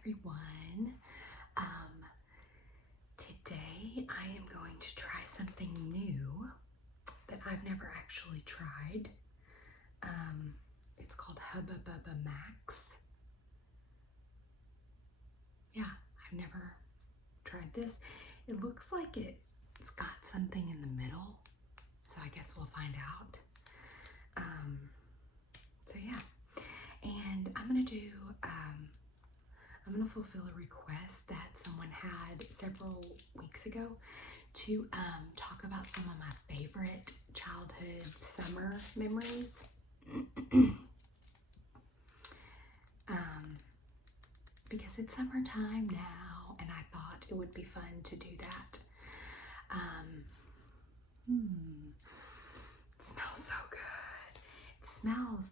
everyone. Today I am going to try something new that I've never actually tried. It's called Hubba Bubba Max. Yeah, I've never tried this. It looks like it's got something in the middle, so I guess we'll find out. So yeah, and I'm gonna fulfill a request that someone had several weeks ago to talk about some of my favorite childhood summer memories. Because it's summertime now, and I thought it would be fun to do that. It smells so good. It smells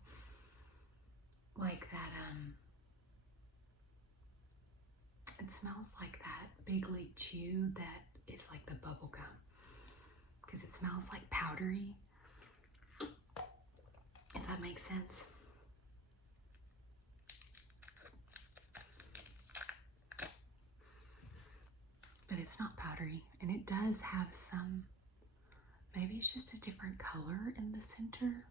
like that, it smells like that Big League Chew that is like the bubble gum. Because it smells like powdery, if that makes sense. But it's not powdery, and it does have some, maybe it's just a different color in the center.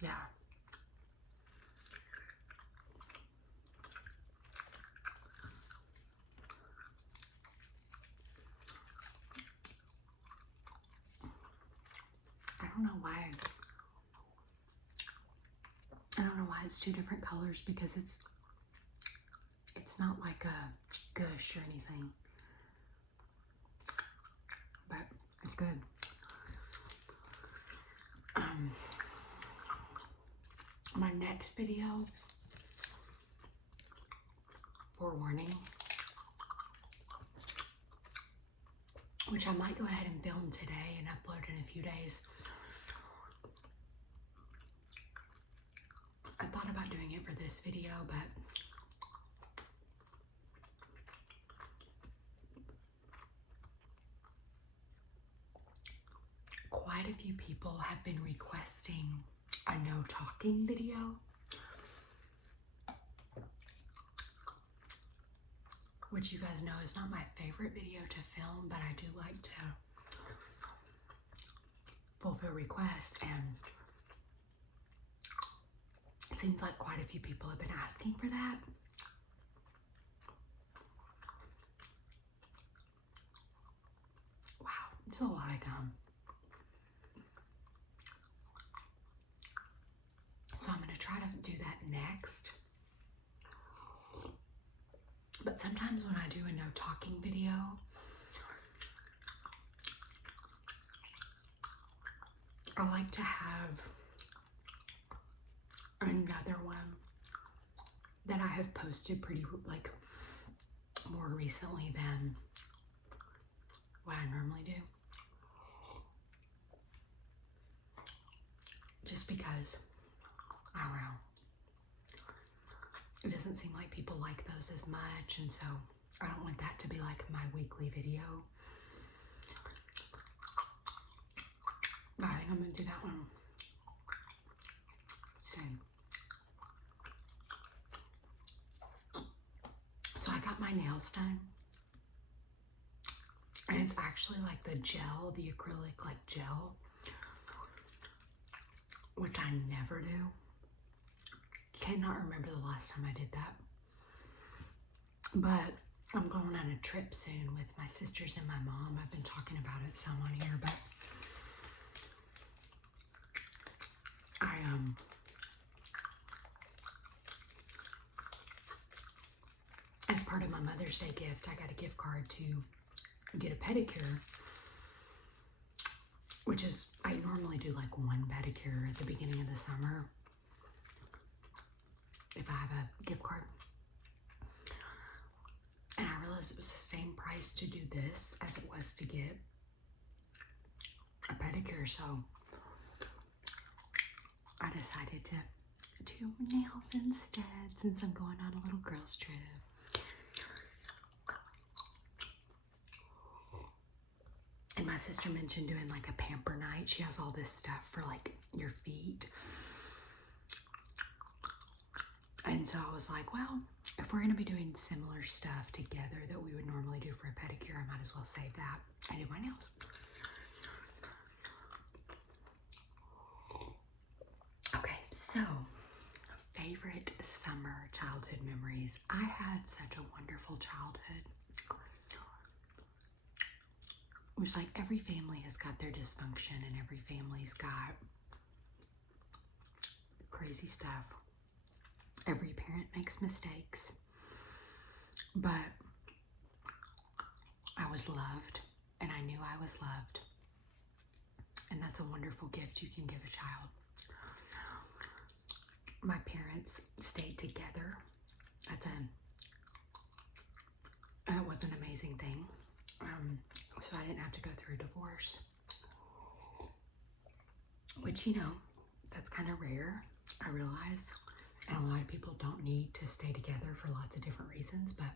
Yeah. I don't know why it's two different colors, because it's not like a gush or anything, but it's good. My next video, forewarning, which I might go ahead and film today and upload in a few days. I thought about doing it for this video, but quite a few people have been requesting a no talking video. Which you guys know is not my favorite video to film, but I do like to fulfill requests, and it seems like quite a few people have been asking for that. Wow, it's a lot of gum. So I'm going to try to do that next. But sometimes when I do a no talking video, I like to have another one that I have posted pretty, like, more recently than what I normally do. Just because, I don't know, it doesn't seem like people like those as much, and so I don't want that to be like my weekly video. But I think I'm gonna do that one soon. So I got my nails done, and it's actually like the gel, the acrylic like gel, which I never do. Cannot remember the last time I did that. But I'm going on a trip soon with my sisters and my mom. I've been talking about it some on here, but as part of my Mother's Day gift, I got a gift card to get a pedicure, which is, I normally do like one pedicure at the beginning of the summer if I have a gift card. And I realized it was the same price to do this as it was to get a pedicure, so I decided to do nails instead, since I'm going on a little girls trip. And my sister mentioned doing like a pamper night. She has all this stuff for like your feet. And And so I was like, well, if we're going to be doing similar stuff together that we would normally do for a pedicure, I might as well save that. I do my nails. Okay, so favorite summer childhood memories. I had such a wonderful childhood. It was like every family has got their dysfunction and every family's got crazy stuff. Every parent makes mistakes, but I was loved and I knew I was loved. And that's a wonderful gift you can give a child. My parents stayed together. That was an amazing thing. So I didn't have to go through a divorce, which, you know, that's kind of rare, I realize. And a lot of people don't need to stay together for lots of different reasons, but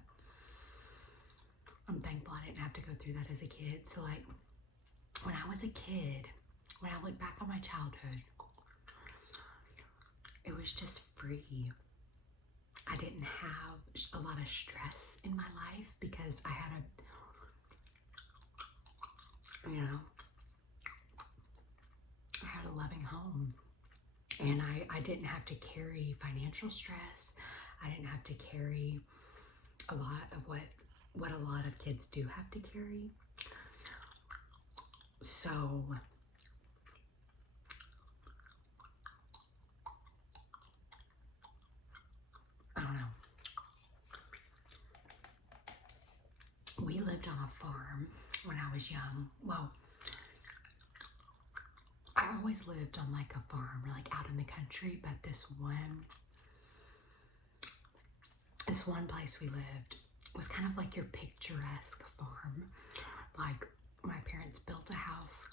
I'm thankful I didn't have to go through that as a kid. So like when I was a kid, when I look back on my childhood, it was just free. I didn't have a lot of stress in my life because I had I had a loving home. And I didn't have to carry financial stress. I didn't have to carry a lot of what a lot of kids do have to carry. So I don't know. We lived on a farm when I was young. Well, I always lived on like a farm, like out in the country, but this one place we lived was kind of like your picturesque farm. Like my parents built a house,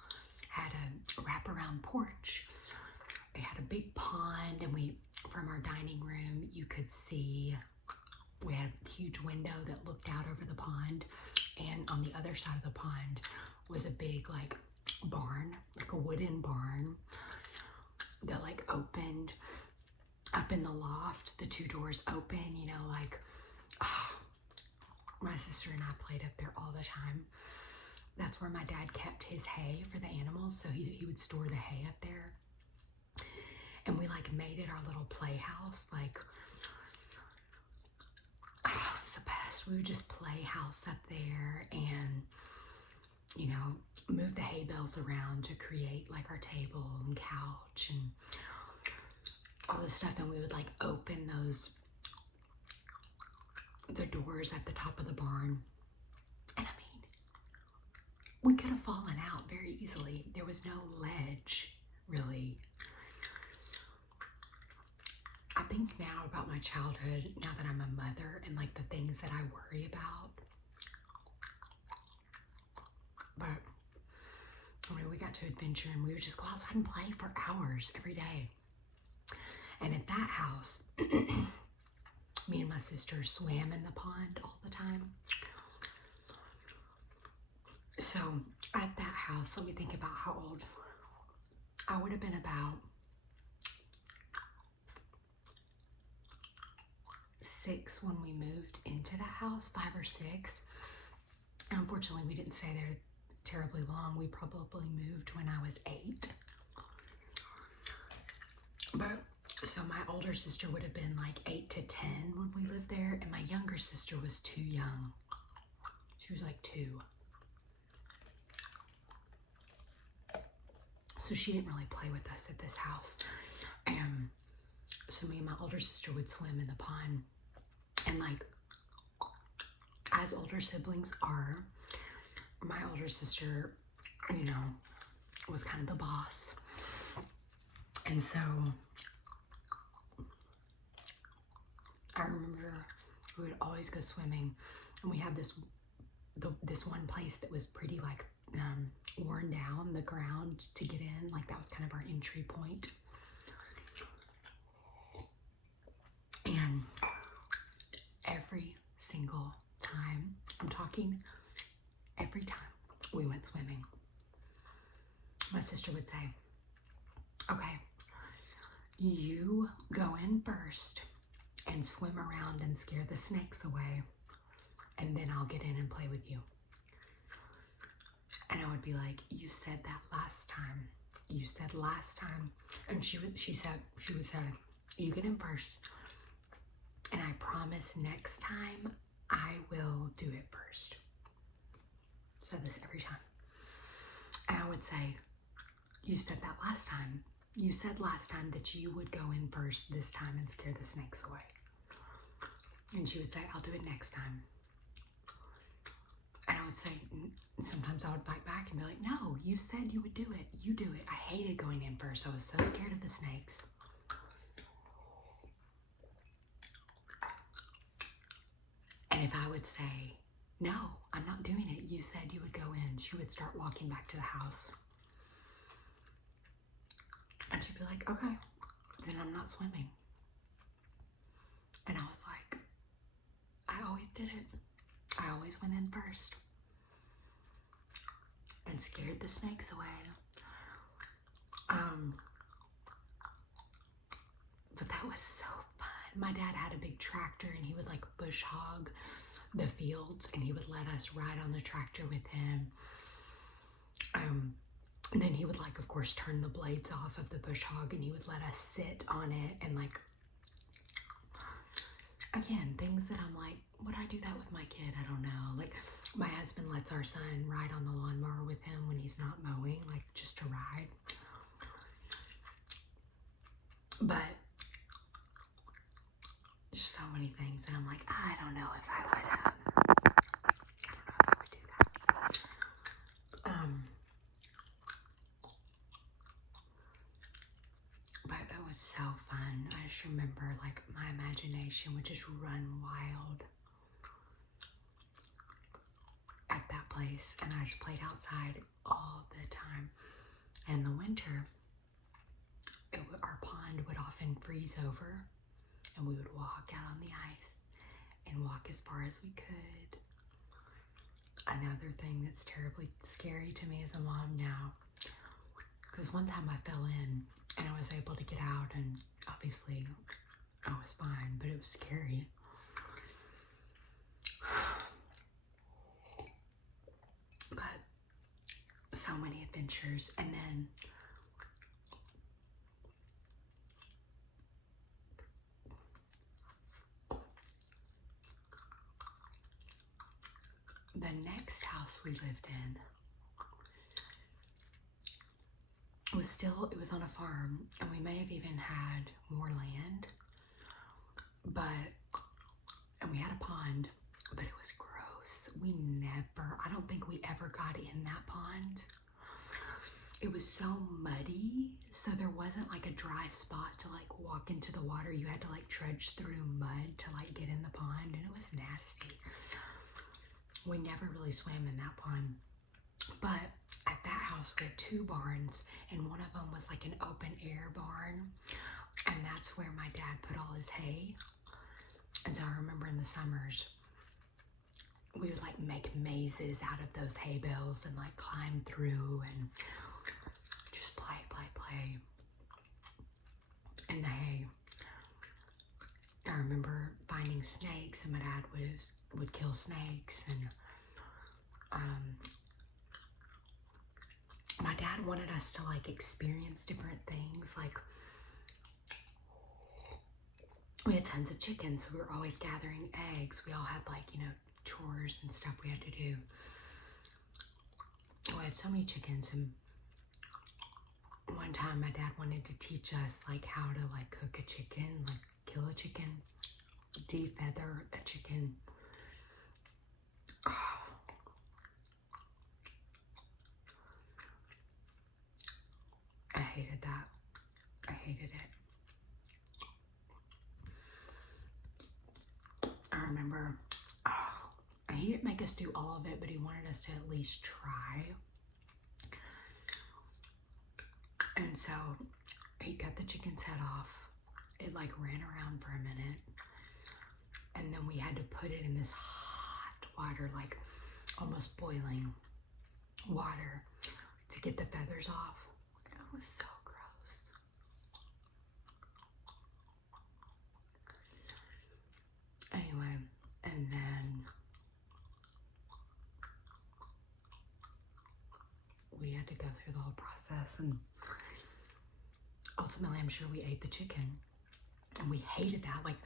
had a wraparound porch. It had a big pond, and from our dining room, you could see, we had a huge window that looked out over the pond, and on the other side of the pond was a big like barn, like a wooden barn that like opened up in the loft, the two doors open, you know, like my sister and I played up there all the time. That's where my dad kept his hay for the animals, so he would store the hay up there. And we like made it our little playhouse. Like, it's the best. We would just play house up there and, you know, move the hay bales around to create like our table and couch and all this stuff. And we would like open the doors at the top of the barn. And I mean, we could have fallen out very easily. There was no ledge, really. I think now about my childhood, now that I'm a mother, and like the things that I worry about. But I mean, we got to adventure and we would just go outside and play for hours every day. And at that house, me and my sister swam in the pond all the time. So at that house, let me think about how old I would have been. About 6 when we moved into that house, 5 or 6. And unfortunately, we didn't stay there terribly long. We probably moved when I was 8. But so my older sister would have been like 8 to 10 when we lived there, and my younger sister was too young. She was like 2. So she didn't really play with us at this house. And so me and my older sister would swim in the pond. And like, as older siblings are, my older sister, you know, was kind of the boss. And so I remember we would always go swimming, and we had this one place that was pretty like worn down, the ground to get in. Like that was kind of our entry point. And every single time, I'm talking every time we went swimming, my sister would say, okay, you go in first and swim around and scare the snakes away, and then I'll get in and play with you. And I would be like, you said that last time. You said last time. And she would say, you get in first. And I promise next time I will do it first. Said this every time. And I would say, you said that last time. You said last time that you would go in first this time and scare the snakes away. And she would say, I'll do it next time. And I would say, sometimes I would fight back and be like, no, you said you would do it. You do it. I hated going in first. I was so scared of the snakes. And if I would say, no, I'm not doing it. You said you would go in. She would start walking back to the house. And she'd be like, okay, then I'm not swimming. And I was like, I always did it. I always went in first and scared the snakes away. But that was so fun. My dad had a big tractor and he would like bush hog the fields, and he would let us ride on the tractor with him. And then he would like, of course, turn the blades off of the bush hog, and he would let us sit on it and like, again, things that I'm like, would I do that with my kid? I don't know. Like, my husband lets our son ride on the lawnmower with him when he's not mowing, like just to ride. But just so many things that I'm like, I don't know if I would do that. But it was so fun. I just remember like my imagination would just run wild at that place, and I just played outside all the time. And in the winter, our pond would often freeze over, and we would walk out on the ice and walk as far as we could. Another thing that's terribly scary to me as a mom now, because one time I fell in and I was able to get out, and obviously I was fine, but it was scary. But so many adventures. And then the next house we lived in it was on a farm, and we may have even had more land, and we had a pond, but it was gross. I don't think we ever got in that pond. It was so muddy, so there wasn't like a dry spot to like walk into the water. You had to like trudge through mud to like get in the pond, and it was nasty. We never really swam in that pond. But at that house, we had 2 barns, and one of them was like an open air barn, and that's where my dad put all his hay. And so I remember in the summers, we would like make mazes out of those hay bales and like climb through and just play in the hay. I remember finding snakes, and my dad would kill snakes, and my dad wanted us to like experience different things. Like, we had tons of chickens, so we were always gathering eggs. We all had like, chores and stuff we had to do. We had so many chickens, and one time my dad wanted to teach us like how to like cook a chicken, like kill a chicken, defeather a chicken. I hated that. I hated it. I remember, he didn't make us do all of it, but he wanted us to at least try. And so he cut the chicken's head off. It like ran around for a minute. And then we had to put it in this hot water, like almost boiling water, to get the feathers off. It was so gross. go through the whole process. And ultimately, I'm sure we ate the chicken. And we hated that. Like,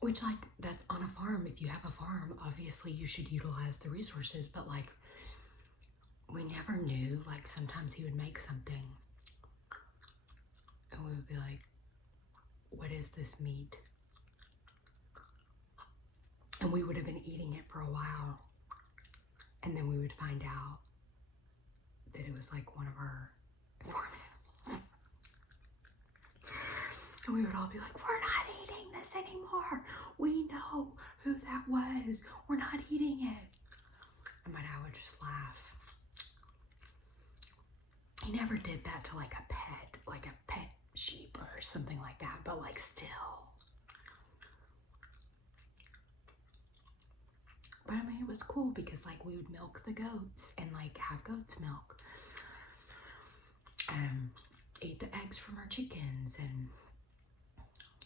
which, like, that's on a farm. If you have a farm, obviously you should utilize the resources. But, like, we never knew. Like, sometimes he would make something. And we would be like, what is this meat? And we would have been eating it for a while. And then we would find out that it was like one of our farm animals. And we would all be like, we're not eating this anymore. We know who that was. We're not eating it. And my dad would just laugh. He never did that to like a pet sheep or something like that, but like still. But I mean, it was cool because like we would milk the goats and like have goat's milk. Eat the eggs from our chickens, and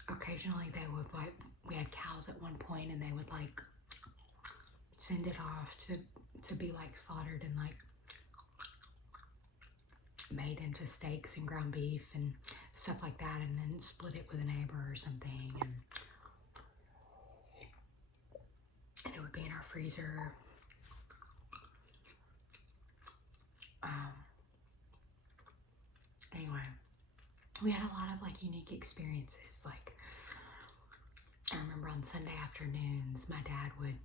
occasionally they would like, we had cows at one point and they would like send it off to be like slaughtered and like made into steaks and ground beef and stuff like that, and then split it with a neighbor or something, and it would be in our freezer. Anyway, we had a lot of like unique experiences. Like, I remember on Sunday afternoons, my dad would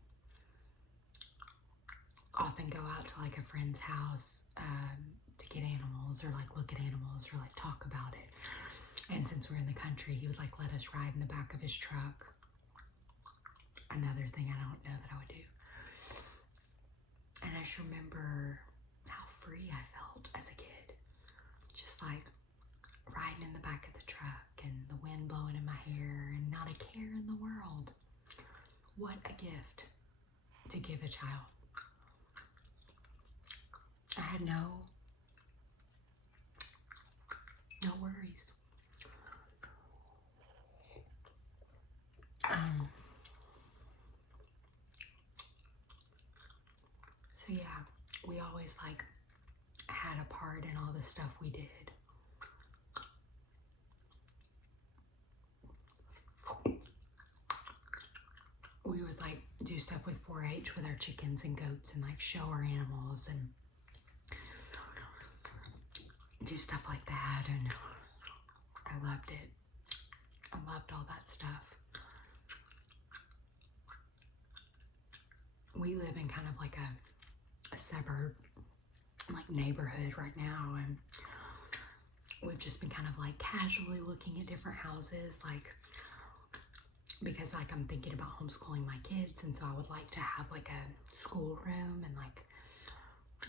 often go out to like a friend's house to get animals or like look at animals or like talk about it. And since we're in the country, he would like let us ride in the back of his truck. Another thing I don't know that I would do. And I just remember how free I felt as a kid. Just like riding in the back of the truck and the wind blowing in my hair and not a care in the world. What a gift to give a child. I had no worries. So yeah, we always like had a part in all the stuff we did. We would like do stuff with 4-H with our chickens and goats and like show our animals and do stuff like that, and I loved it. I loved all that stuff. We live in kind of like a suburb, like neighborhood right now, and we've just been kind of like casually looking at different houses, like, because like I'm thinking about homeschooling my kids, and so I would like to have like a school room, and like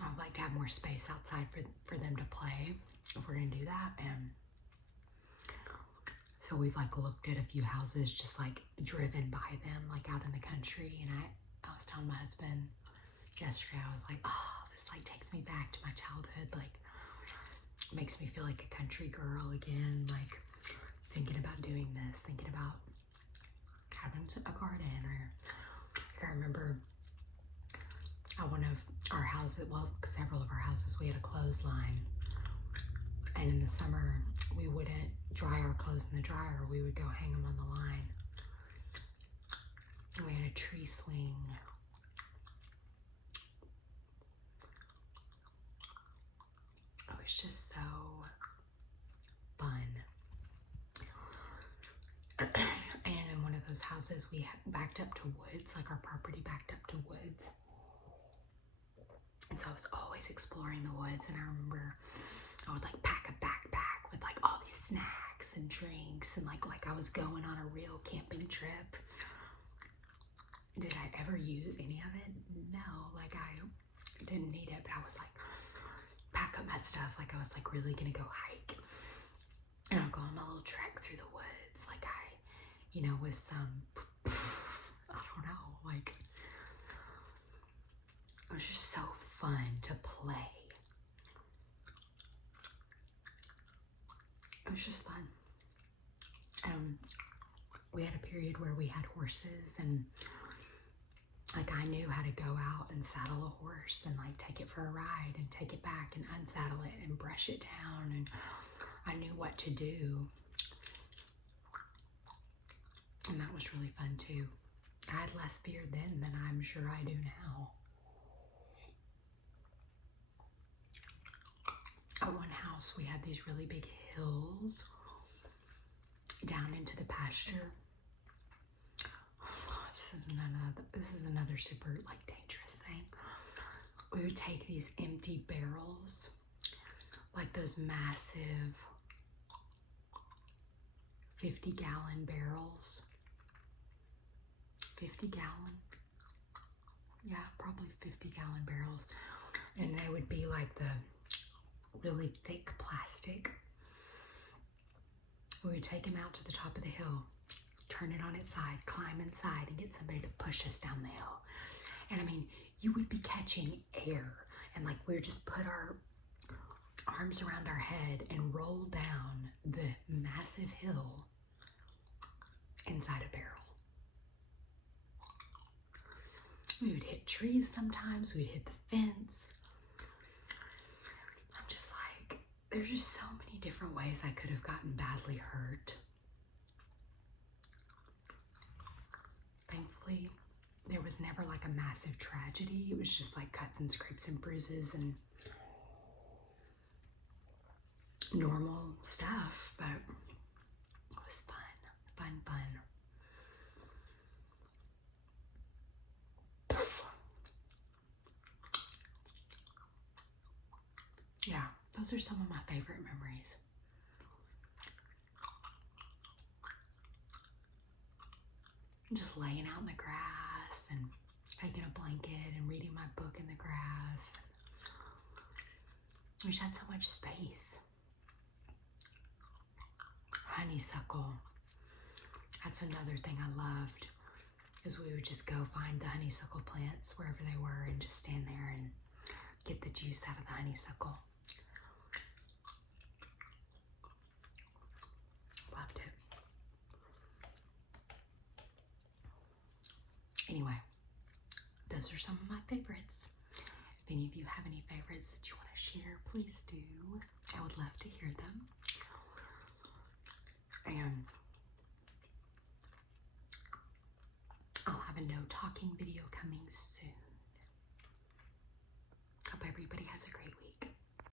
I would like to have more space outside for them to play if we're gonna do that. And so we've like looked at a few houses, just like driven by them, like out in the country. And I was telling my husband yesterday, I was like, oh, this like takes me back to my childhood, like makes me feel like a country girl again, like thinking about doing this, thinking about having a garden. Or I remember at one of our houses, well, several of our houses, we had a clothesline, and in the summer we wouldn't dry our clothes in the dryer, we would go hang them on the line. And we had a tree swing. It was just so fun. And in one of those houses, we backed up to woods, like our property backed up to woods. And so I was always exploring the woods, and I remember I would like pack a backpack with like all these snacks and drinks, and like I was going on a real camping trip. Did I ever use any of it? No, like I didn't need it, but I was like, pack up my stuff like I was like really gonna go hike. And I'll go on my little trek through the woods, like I, with some, I don't know, like, it was just so fun to play. It was just fun. We had a period where we had horses, and Like I knew how to go out and saddle a horse and like take it for a ride and take it back and unsaddle it and brush it down, and I knew what to do. And that was really fun too. I had less fear then than I'm sure I do now. At one house, we had these really big hills down into the pasture. This is another super like dangerous thing. We would take these empty barrels, like those massive 50-gallon barrels. 50-gallon? Yeah, probably 50-gallon barrels. And they would be like the really thick plastic. We would take them out to the top of the hill, turn it on its side, climb inside, and get somebody to push us down the hill. And I mean, you would be catching air, and like we would just put our arms around our head and roll down the massive hill inside a barrel. We would hit trees sometimes, we'd hit the fence. I'm just like, there's just so many different ways I could have gotten badly hurt. Thankfully, there was never like a massive tragedy. It was just like cuts and scrapes and bruises and normal stuff, but it was fun. Yeah, those are some of my favorite memories. Just laying out in the grass and taking a blanket and reading my book in the grass. We just had so much space. Honeysuckle. That's another thing I loved, is we would just go find the honeysuckle plants wherever they were and just stand there and get the juice out of the honeysuckle. Loved it. Anyway, those are some of my favorites. If any of you have any favorites that you want to share, please do.